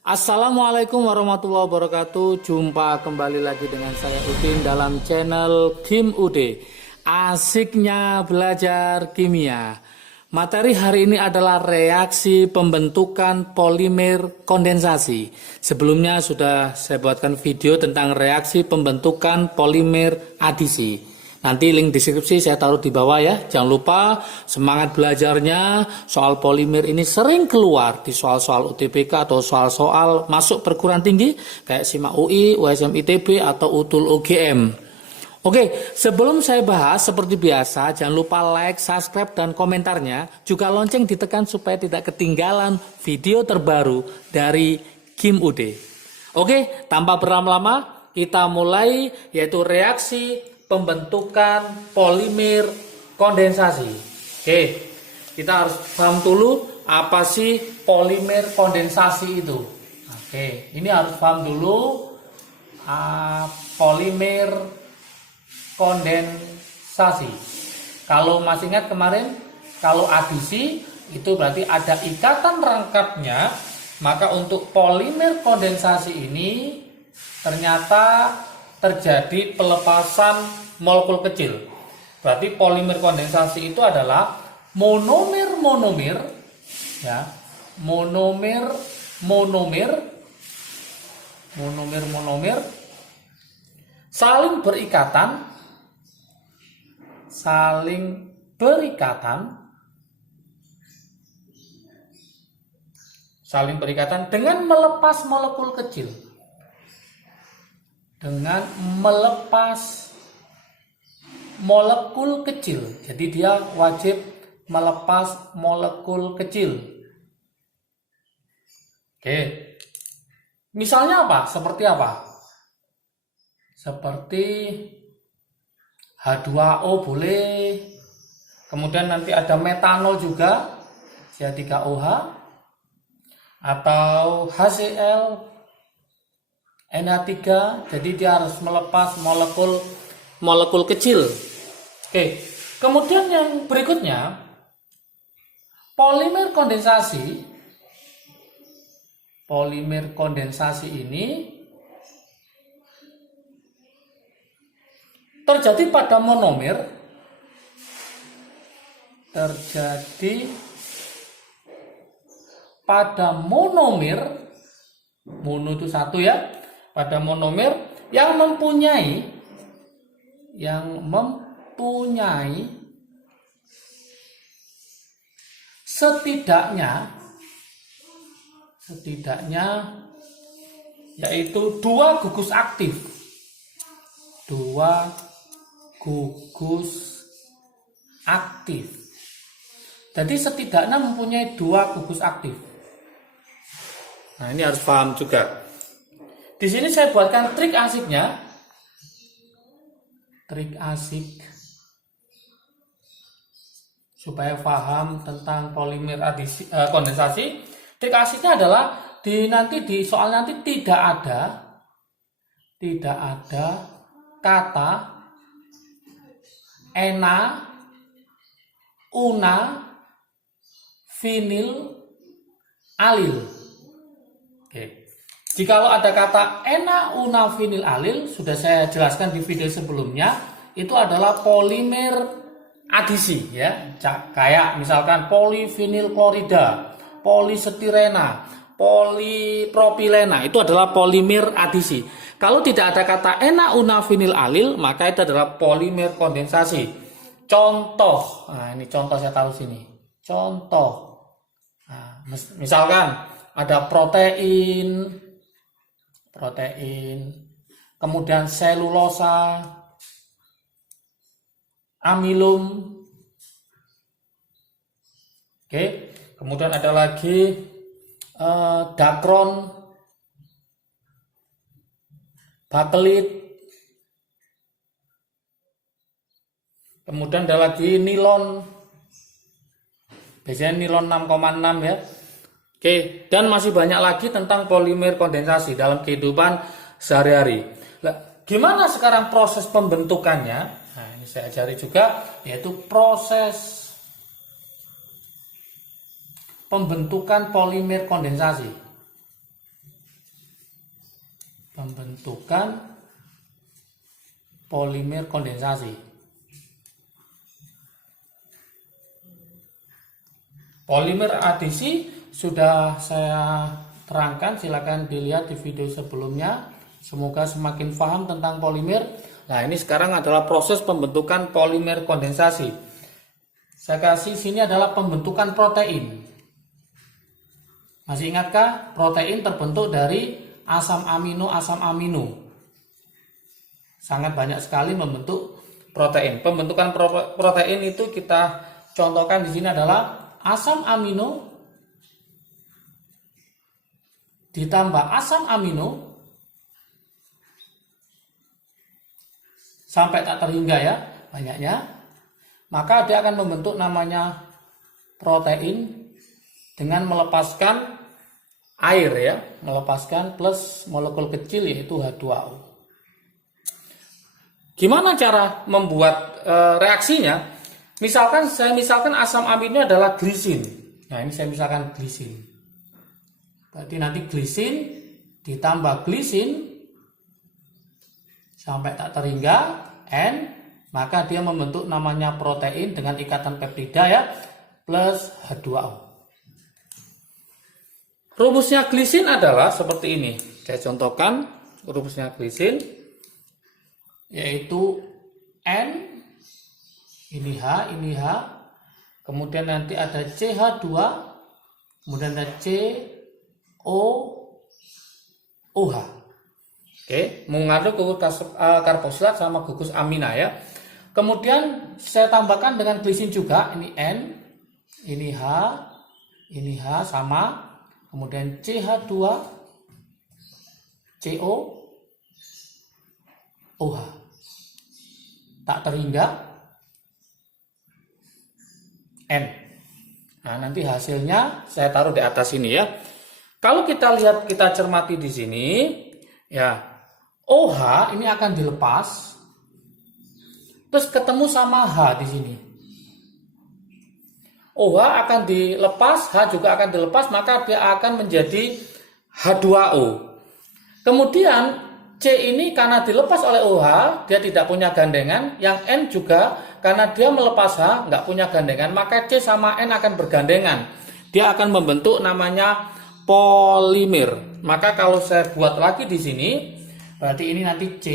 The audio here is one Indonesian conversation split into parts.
Assalamualaikum warahmatullahi wabarakatuh. Jumpa kembali lagi dengan saya Udin dalam channel Kim Ude. Asiknya belajar kimia. Materi hari ini adalah reaksi pembentukan polimer kondensasi. Sebelumnya sudah saya buatkan video tentang reaksi pembentukan polimer adisi. Nanti link deskripsi saya taruh di bawah ya. Jangan lupa semangat belajarnya. Soal polimer ini sering keluar di soal-soal UTBK atau soal-soal masuk perguruan tinggi kayak SIMA UI, USM ITB atau UTUL UGM. Oke, sebelum saya bahas seperti biasa, jangan lupa like, subscribe, dan komentarnya. Juga lonceng ditekan supaya tidak ketinggalan video terbaru dari Kim Ude. Oke, tanpa berlama-lama, kita mulai yaitu reaksi pembentukan polimer kondensasi. Oke, kita harus paham dulu apa sih polimer kondensasi itu. Oke, ini harus paham dulu polimer kondensasi. Kalau masih ingat kemarin, kalau adisi itu berarti ada ikatan rangkapnya, maka untuk polimer kondensasi ini ternyata terjadi pelepasan molekul kecil. Berarti polimer kondensasi itu adalah monomer ya, monomer saling berikatan dengan melepas molekul kecil. Jadi dia wajib melepas molekul kecil. Oke. Misalnya apa? Seperti apa? Seperti H2O boleh. Kemudian nanti ada metanol juga, CH3OH, atau HCl NH3, jadi dia harus melepas molekul kecil. Oke, kemudian yang berikutnya, polimer kondensasi ini terjadi pada monomer, mono itu satu ya, pada monomer yang mempunyai setidaknya yaitu dua gugus aktif. Jadi setidaknya mempunyai dua gugus aktif. Nah, ini harus paham juga. Di sini saya buatkan trik asik supaya paham tentang polimer kondensasi. Trik asiknya adalah nanti di soal nanti tidak ada kata ena, una, vinil, alil. Oke. Jikalau ada kata ena, una, vinil, alil, sudah saya jelaskan di video sebelumnya, itu adalah polimer adisi ya. Kayak misalkan polivinil klorida, polistirena, polipropilena, itu adalah polimer adisi. Kalau tidak ada kata ena, una, vinil, alil, maka itu adalah polimer kondensasi. Contoh, nah ini contoh saya taruh sini. Contoh, nah, misalkan ada protein, kemudian selulosa, amilum. Oke, kemudian ada lagi dakron, bakelit, kemudian ada lagi nilon, biasanya nilon 6,6 ya. Oke, dan masih banyak lagi tentang polimer kondensasi dalam kehidupan sehari-hari. Gimana sekarang proses pembentukannya? Nah, ini saya ajari juga, yaitu proses pembentukan polimer kondensasi. Pembentukan polimer kondensasi. Polimer adisi sudah saya terangkan, silakan dilihat di video sebelumnya. Semoga semakin paham tentang polimer. Nah, ini sekarang adalah proses pembentukan polimer kondensasi. Saya kasih sini adalah pembentukan protein. Masih ingatkah? Protein terbentuk dari asam amino. Sangat banyak sekali membentuk protein. Pembentukan protein itu kita contohkan di sini adalah asam amino ditambah asam amino sampai tak terhingga ya banyaknya, maka dia akan membentuk namanya protein dengan melepaskan air ya, melepaskan plus molekul kecil yaitu H2O. Gimana cara membuat reaksinya? Misalkan asam amino adalah glisin. Nah, ini saya misalkan glisin. Berarti nanti glisin ditambah glisin sampai tak terhingga N, maka dia membentuk namanya protein dengan ikatan peptida ya, plus H2O. Rumusnya glisin adalah seperti ini. Saya contohkan rumusnya glisin, yaitu N, ini H, kemudian nanti ada CH2, kemudian ada COOH. Oke, mengandung gugus karboksilat sama gugus amina ya. Kemudian saya tambahkan dengan glisin juga, ini N, ini H sama, kemudian CH2, COOH. Tak terhingga N. Nah, nanti hasilnya saya taruh di atas sini ya. Kalau kita lihat, kita cermati di sini, ya, OH ini akan dilepas, terus ketemu sama H di sini. OH akan dilepas, H juga akan dilepas, maka dia akan menjadi H2O. Kemudian C ini karena dilepas oleh OH, dia tidak punya gandengan. Yang N juga karena dia melepas H, nggak punya gandengan, maka C sama N akan bergandengan. Dia akan membentuk namanya polimer. Maka kalau saya buat lagi di sini, berarti ini nanti C.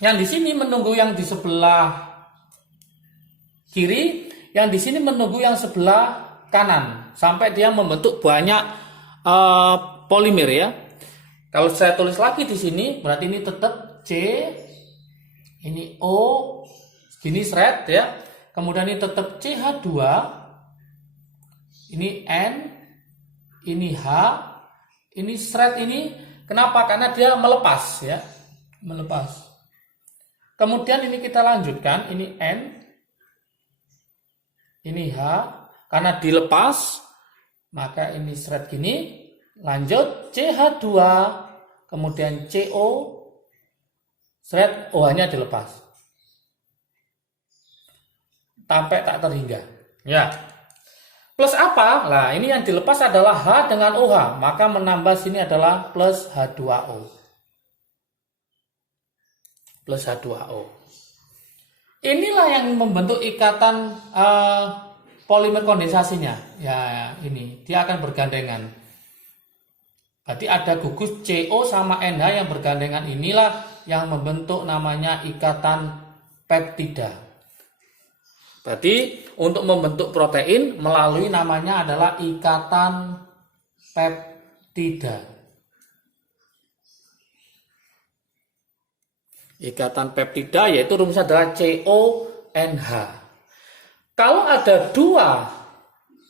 Yang di sini menunggu yang di sebelah kiri, yang di sini menunggu yang sebelah kanan, sampai dia membentuk banyak polimer ya. Kalau saya tulis lagi di sini, berarti ini tetap C, ini O, segini seret ya. Kemudian ini tetap CH2, ini N, ini H, ini seret ini. Kenapa? Karena dia melepas ya, melepas. Kemudian ini kita lanjutkan, ini N, ini H, karena dilepas, maka ini seret gini. Lanjut CH2, kemudian CO, seret OH-nya dilepas sampai tak terhingga ya. Plus apa? Nah, ini yang dilepas adalah H dengan OH, maka menambah sini adalah plus H2O. Plus H2O. Inilah yang membentuk ikatan polimer kondensasinya. Ya, ini dia akan bergandengan. Berarti ada gugus CO sama NH yang bergandengan, inilah yang membentuk namanya ikatan peptida. Berarti untuk membentuk protein melalui namanya adalah ikatan peptida. Ikatan peptida yaitu rumusnya adalah CONH. Kalau ada dua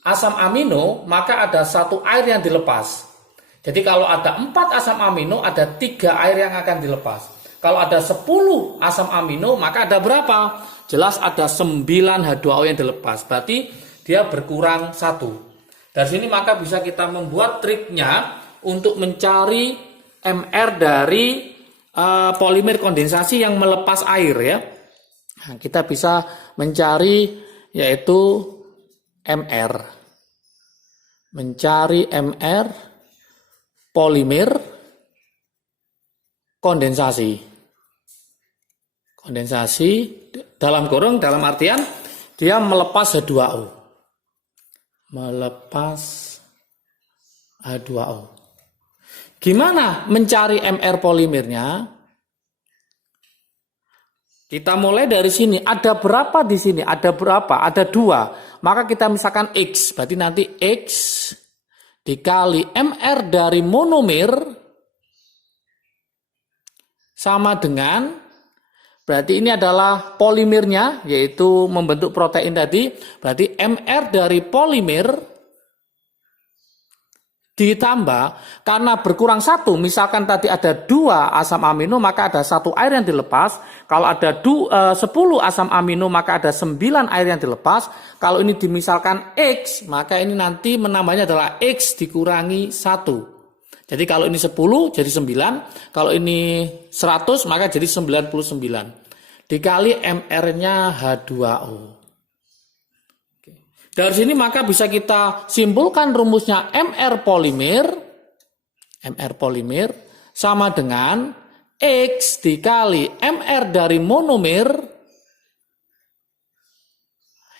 asam amino, maka ada satu air yang dilepas. Jadi kalau ada 4 asam amino, ada 3 air yang akan dilepas. Kalau ada 10 asam amino, maka ada berapa? Jelas ada 9 H2O yang dilepas. Berarti dia berkurang 1. Dari sini maka bisa kita membuat triknya untuk mencari MR dari polimer kondensasi yang melepas air ya. Nah, kita bisa mencari yaitu MR. Mencari MR polimer kondensasi. Kondensasi dalam kurung dalam artian dia melepas H2O. Melepas H2O. Gimana mencari MR polimernya? Kita mulai dari sini. Ada berapa di sini? Ada berapa? Ada 2. Maka kita misalkan X. Berarti nanti X dikali MR dari monomer sama dengan, berarti ini adalah polimernya, yaitu membentuk protein tadi. Berarti MR dari polimer ditambah, karena berkurang 1, misalkan tadi ada 2 asam amino, maka ada 1 air yang dilepas. Kalau ada 10 asam amino, maka ada 9 air yang dilepas. Kalau ini dimisalkan X, maka ini nanti menambahnya adalah X dikurangi 1. Jadi kalau ini 10 jadi 9, kalau ini 100 maka jadi 99. Dikali MR-nya H2O. Dari sini maka bisa kita simpulkan rumusnya MR polimer sama dengan X dikali MR dari monomer.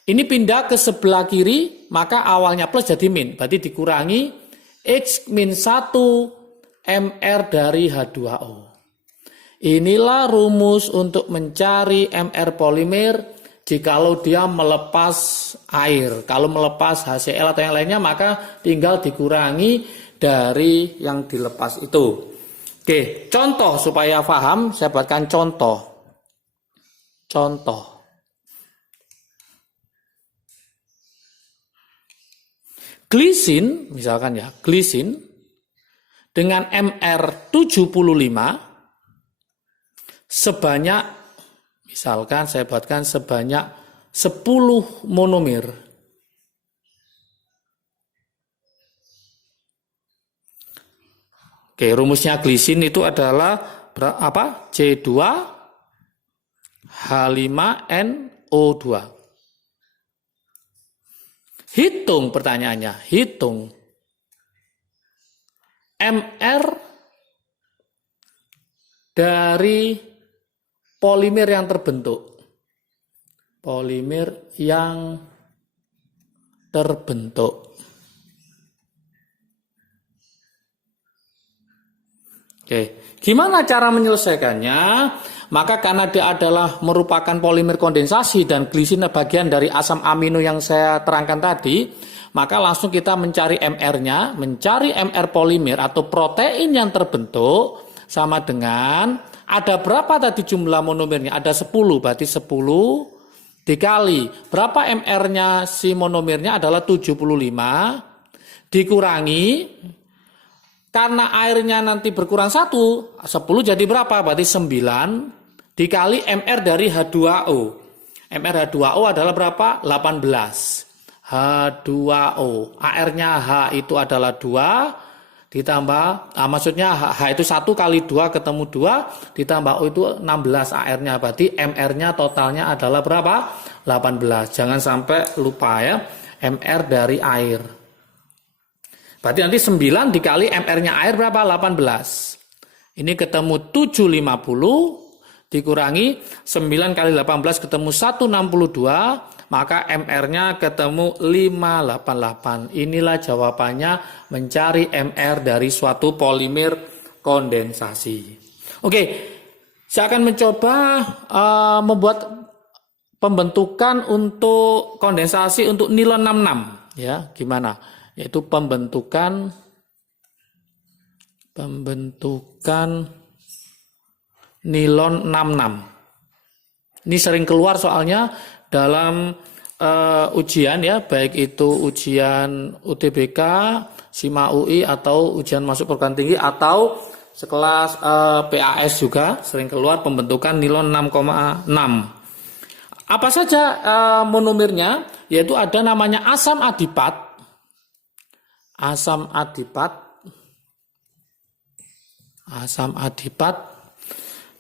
Ini pindah ke sebelah kiri, maka awalnya plus jadi min. Berarti dikurangi X min 1 MR dari H2O. Inilah rumus untuk mencari MR polimer jikalau dia melepas air. Kalau melepas HCl atau yang lainnya maka tinggal dikurangi dari yang dilepas itu. Oke, contoh supaya paham, saya buatkan contoh. Glisin, misalkan ya, glisin dengan MR 75 sebanyak, misalkan saya buatkan sebanyak 10 monomer. Oke, rumusnya glisin itu adalah apa? C2H5NO2. Hitung pertanyaannya, hitung MR dari polimer yang terbentuk. Polimer yang terbentuk. Oke, gimana cara menyelesaikannya? Maka karena dia adalah merupakan polimer kondensasi dan glisin bagian dari asam amino yang saya terangkan tadi, maka langsung kita mencari MR-nya, mencari MR polimer atau protein yang terbentuk sama dengan ada berapa tadi jumlah monomernya? Ada 10, berarti 10 dikali berapa MR-nya si monomernya adalah 75 dikurangi, karena airnya nanti berkurang 10 jadi berapa? Berarti 9 dikali MR dari H2O. MR H2O adalah berapa? 18. H2O. AR-nya H itu adalah 2 ditambah, maksudnya H itu 1 kali 2 ketemu 2 ditambah O itu 16 AR-nya. Berarti MR-nya totalnya adalah berapa? 18. Jangan sampai lupa ya. MR dari air. Berarti nanti 9 dikali MR-nya air berapa? 18. Ini ketemu 750 dikurangi 9 kali 18 ketemu 162, maka MR-nya ketemu 588. Inilah jawabannya mencari MR dari suatu polimer kondensasi. Oke, saya akan mencoba membuat pembentukan untuk kondensasi untuk nilon 66 ya. Gimana? Yaitu pembentukan nilon 66. Ini sering keluar soalnya dalam ujian ya, baik itu ujian UTBK, SIMA UI atau ujian masuk perguruan tinggi atau sekelas PAS juga sering keluar pembentukan nilon 6,6. Apa saja monomernya? Yaitu ada namanya asam adipat. Asam adipat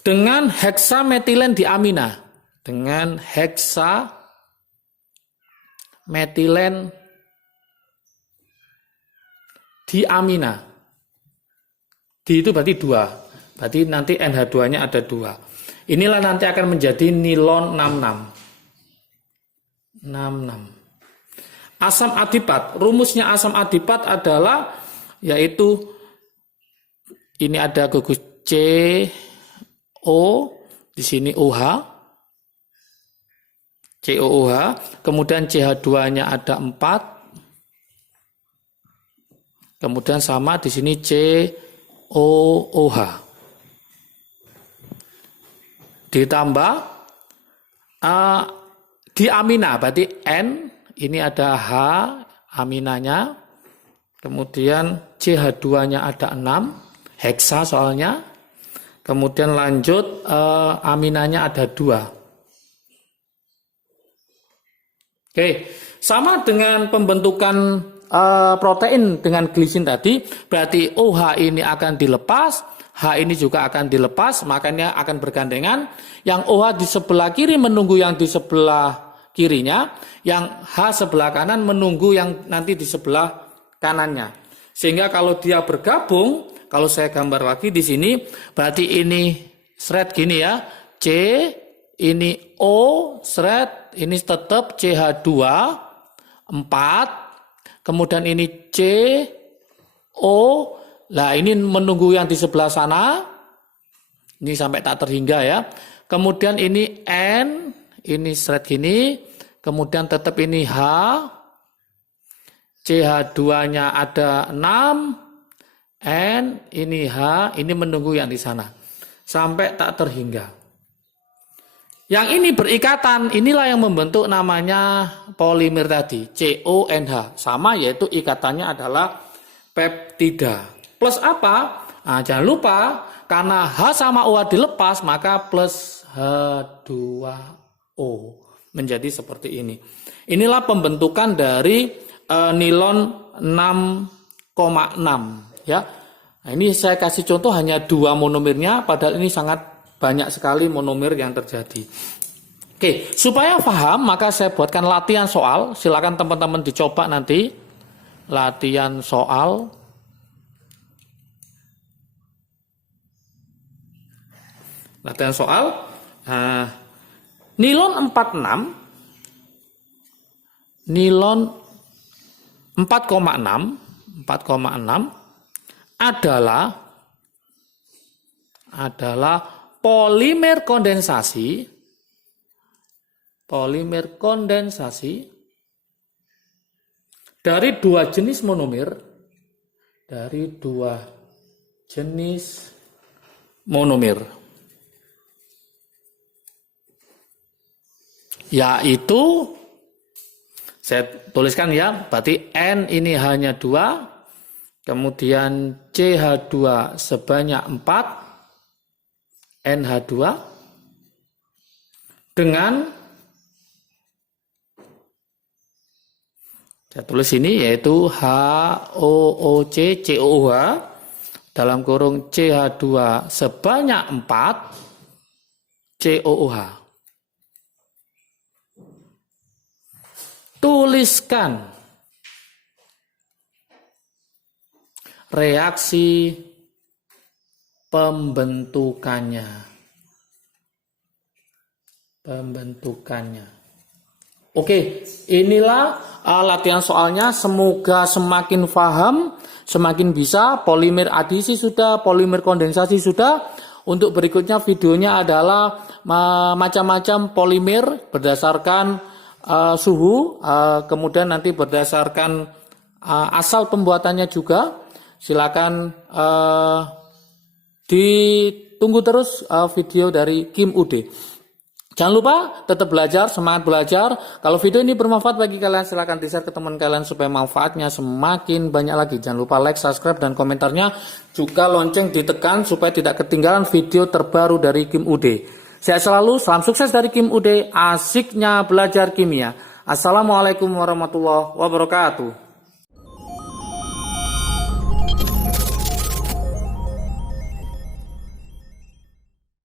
dengan heksametilen diamina. Dengan heksametilen diamina. Di itu berarti 2. Berarti nanti NH2-nya ada 2. Inilah nanti akan menjadi nilon 66. Asam adipat. Rumusnya asam adipat adalah yaitu ini ada gugus CO, di sini OH. COOH, kemudian CH2-nya ada 4. Kemudian sama di sini COOH. Ditambah diamina, berarti N, ini ada H aminanya. Kemudian CH2-nya ada 6, heksa soalnya. Kemudian lanjut aminanya ada 2. Oke, sama dengan pembentukan protein dengan glisin tadi, berarti OH ini akan dilepas, H ini juga akan dilepas, makanya akan bergandengan. Yang OH di sebelah kiri menunggu yang di sebelah kirinya, yang H sebelah kanan menunggu yang nanti di sebelah kanannya. Sehingga kalau dia bergabung, kalau saya gambar lagi di sini, berarti ini seret gini ya, C, ini O, seret, ini tetap CH2, 4, kemudian ini C, O, nah ini menunggu yang di sebelah sana, ini sampai tak terhingga ya, kemudian ini N, ini seret gini, kemudian tetap ini H, CH2-nya ada 6, N, ini H, ini menunggu yang di sana, sampai tak terhingga. Yang ini berikatan, inilah yang membentuk namanya polimer tadi, CONH. Sama, yaitu ikatannya adalah peptida. Plus apa? Nah, jangan lupa, karena H sama OH dilepas, maka plus H2O. Menjadi seperti ini. Inilah pembentukan dari nilon 6,6. Ya. Nah, ini saya kasih contoh hanya 2 monomernya, padahal ini sangat banyak sekali monomer yang terjadi. Oke, supaya paham maka saya buatkan latihan soal. Silakan teman-teman dicoba nanti. Latihan soal. Latihan soal. Nilon 46. Nilon 4,6 adalah polimer kondensasi dari 2 jenis monomer, yaitu saya tuliskan ya, berarti N ini hanya 2, kemudian CH2 sebanyak 4, NH2 dengan, saya tulis ini yaitu HOOC COOH dalam kurung CH2 sebanyak 4 COOH. Tuliskan reaksi pembentukannya. Oke, inilah latihan soalnya. Semoga semakin paham, semakin bisa. Polimer adisi sudah, polimer kondensasi sudah. Untuk berikutnya videonya adalah macam-macam polimer berdasarkan suhu, kemudian nanti berdasarkan asal pembuatannya juga. Silakan ditunggu terus video dari Kim Ude. Jangan lupa tetap belajar, semangat belajar. Kalau video ini bermanfaat bagi kalian, silakan di-share ke teman kalian supaya manfaatnya semakin banyak lagi. Jangan lupa like, subscribe, dan komentarnya. Juga lonceng ditekan supaya tidak ketinggalan video terbaru dari Kim Ude. Sehat selalu, salam sukses dari Kim Ude, asiknya belajar kimia. Assalamualaikum warahmatullahi wabarakatuh.